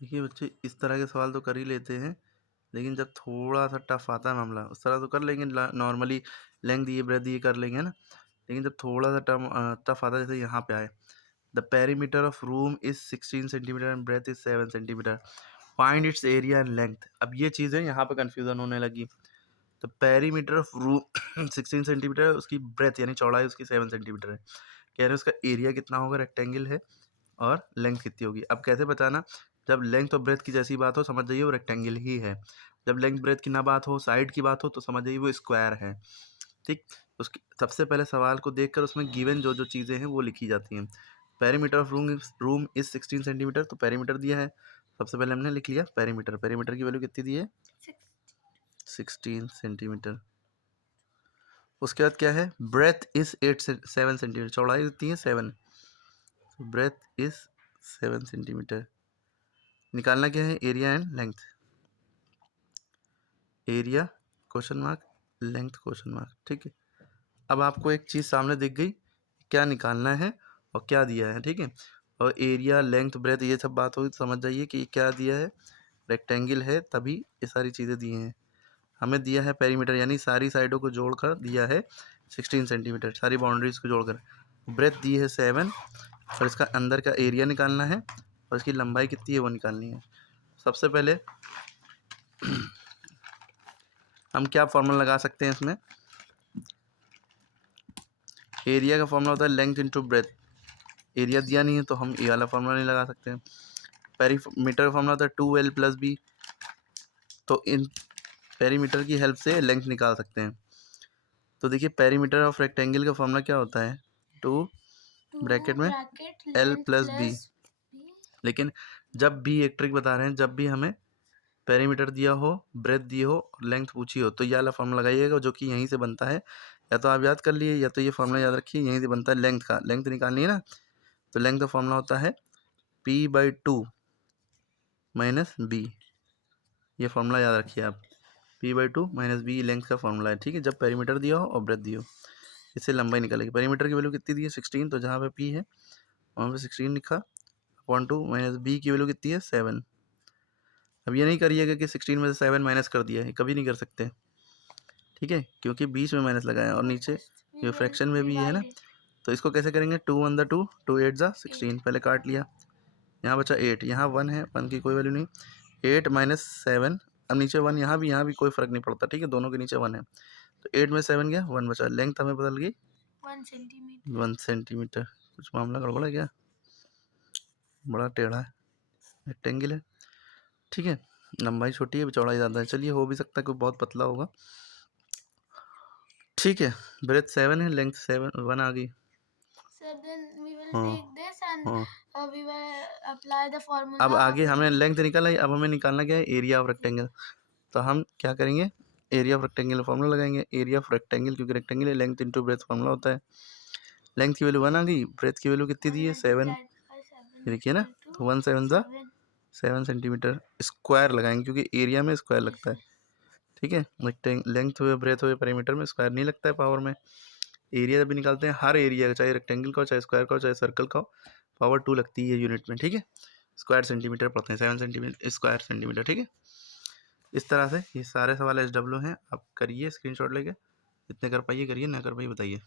देखिए बच्चे, इस तरह के सवाल तो कर ही लेते हैं, लेकिन जब थोड़ा सा टफ आता है मामला, उस तरह तो कर लेंगे, नॉर्मली लेंथ दिए ब्रेथ दिए कर लेंगे, है ना। लेकिन जब थोड़ा सा टफ आता है, जैसे यहाँ पे आए, the perimeter of room is 16 centimetre and breadth is 7 centimetre, find its area and length. अब ये चीज़ें यहाँ पे कन्फ्यूजन होने लगी। तो पेरीमीटर ऑफ रूम 16 सेंटीमीटर है, उसकी ब्रेथ यानी चौड़ाई उसकी 7 सेंटीमीटर है, कह रहे हैं उसका एरिया कितना होगा, रेक्टेंगल है, और लेंथ कितनी होगी। अब कैसे बताना, जब लेंथ और ब्रेथ की जैसी बात हो समझ जाइए वो रेक्टेंगल ही है, जब लेंथ ब्रेथ की ना बात हो, साइड की बात हो, तो समझ जाइए वो स्क्वायर है। ठीक, उसकी सबसे पहले सवाल को देखकर उसमें गिवन जो जो चीज़ें हैं वो लिखी जाती हैं। Perimeter of room is 16 centimetre, तो पेरीमीटर दिया है, सबसे पहले हमने लिख लिया पेरीमीटर। पेरीमीटर की वैल्यू कितनी दी है, 16 सेंटीमीटर। उसके बाद क्या है, ब्रेथ इज 7 सेंटीमीटर, चौड़ाई कितनी है 7, ब्रेथ इज 7 सेंटीमीटर। निकालना क्या है, area and length, area question mark, length question mark. ठीक है, अब आपको एक चीज़ सामने दिख गई, क्या निकालना है और क्या दिया है। ठीक है, और एरिया लेंथ ब्रेथ ये सब बात होगी तो समझ जाइए कि क्या दिया है, रेक्टेंगल है, तभी ये सारी चीज़ें दी हैं। हमें दिया है पेरीमीटर, यानी सारी साइडों को जोड़कर दिया है 16 सेंटीमीटर, सारी बाउंड्रीज को जोड़कर। ब्रेथ दी है 7, और इसका अंदर का एरिया निकालना है, और इसकी लंबाई कितनी है वो निकालनी है। सबसे पहले हम क्या फॉर्मूला लगा सकते हैं इसमें, एरिया का फॉर्मूला होता है लेंथ इंटू ब्रेथ, एरिया दिया नहीं है तो हम ये वाला फॉर्मूला नहीं लगा सकते हैं। पेरीमीटर का फॉर्मूला होता है 2L+B, तो इन पेरीमीटर की हेल्प से लेंथ निकाल सकते हैं। तो देखिए पेरीमीटर ऑफ रेक्टेंगल का फॉर्मूला क्या होता है, 2 ब्रैकेट में L+B। लेकिन जब भी एक ट्रिक बता रहे हैं, जब भी हमें पेरीमीटर दिया हो, ब्रेथ दी हो और लेंथ पूछी हो, तो ये वाला फॉर्मूला लगाइएगा जो कि यहीं से बनता है। या तो आप याद कर लिए, या तो ये फॉर्मूला याद रखिए, यहीं से बनता है लेंथ का। लेंथ निकालनी है ना, तो लेंथ का फॉर्मूला होता है P/2 माइनस बी, ये फॉर्मूला याद रखिए आप, P/2 माइनस बी लेंथ का फॉर्मूला है। ठीक है, जब पेरीमीटर दिया हो और ब्रेथ दी हो, इससे लंबाई निकालेगी। पेरीमीटर की वैल्यू कितनी दी है 16, तो जहाँ पे P है वहाँ पे 16 लिखा, अपॉन 2 माइनस बी की वैल्यू कितनी है 7। अब ये नहीं करिएगा कि 16 में से 7 माइनस कर दिया है, कभी नहीं कर सकते। ठीक है, क्योंकि बीच में माइनस लगाया है और नीचे ये फ्रैक्शन में भी है ना, तो इसको कैसे करेंगे, 2 1 द 2, 2 8 ज़ा 16, पहले काट लिया, यहाँ बचा 8, यहाँ 1 है, 1 की कोई वैल्यू नहीं, 8 माइनस 7, अब नीचे 1, यहाँ भी कोई फर्क नहीं पड़ता। ठीक है, दोनों के नीचे 1 है, तो 8 में 7 गया, 1 बचा, लेंथ हमें बदल गई 1 सेंटीमीटर। कुछ मामला गड़बड़ है क्या, बड़ा टेढ़ा है, रेक्टेंगल है। ठीक है, लंबाई छोटी है, चौड़ाई ज़्यादा है, चलिए हो भी सकता है कोई बहुत पतला होगा। ठीक है, ब्रेथ 7 है, लेंथ 1 आ गई। हाँ, अब आगे हमने लेंथ निकाला है, अब हमें निकालना क्या है, एरिया ऑफ रेक्टेंगल। तो हम क्या करेंगे, एरिया ऑफ रेक्टेंगल फॉर्मूला लगाएंगे, एरिया ऑफ रेक्टेंगल, क्योंकि रेक्टेंगल है, लेंथ इंटू ब्रेथ फॉर्मूला होता है। लेंथ की वैल्यू 1 आ गई, ब्रेथ की वैल्यू कितनी दी है 7, देखिए ना, तो 1 7 ज़ा 7 सेंटीमीटर। स्क्वायर लगाएंगे क्योंकि एरिया में स्क्वायर लगता है। ठीक है, लेंथ हुए ब्रेथ हुए पेरीमीटर में स्क्वायर नहीं लगता है पावर में। एरिया जब भी निकालते हैं, हर एरिया का, चाहे रेक्टेंगल का हो, चाहे स्क्वायर का हो, चाहे सर्कल का हो, पावर 2 लगती है यूनिट में। ठीक है, स्क्वायर सेंटीमीटर पढ़ते हैं, 7 सेंटीमीटर स्क्वायर सेंटीमीटर। ठीक है, इस तरह से ये सारे सवाल SW हैं, आप करिए स्क्रीनशॉट लेके, जितने कर पाइए करिए, ना कर पाइए बताइए।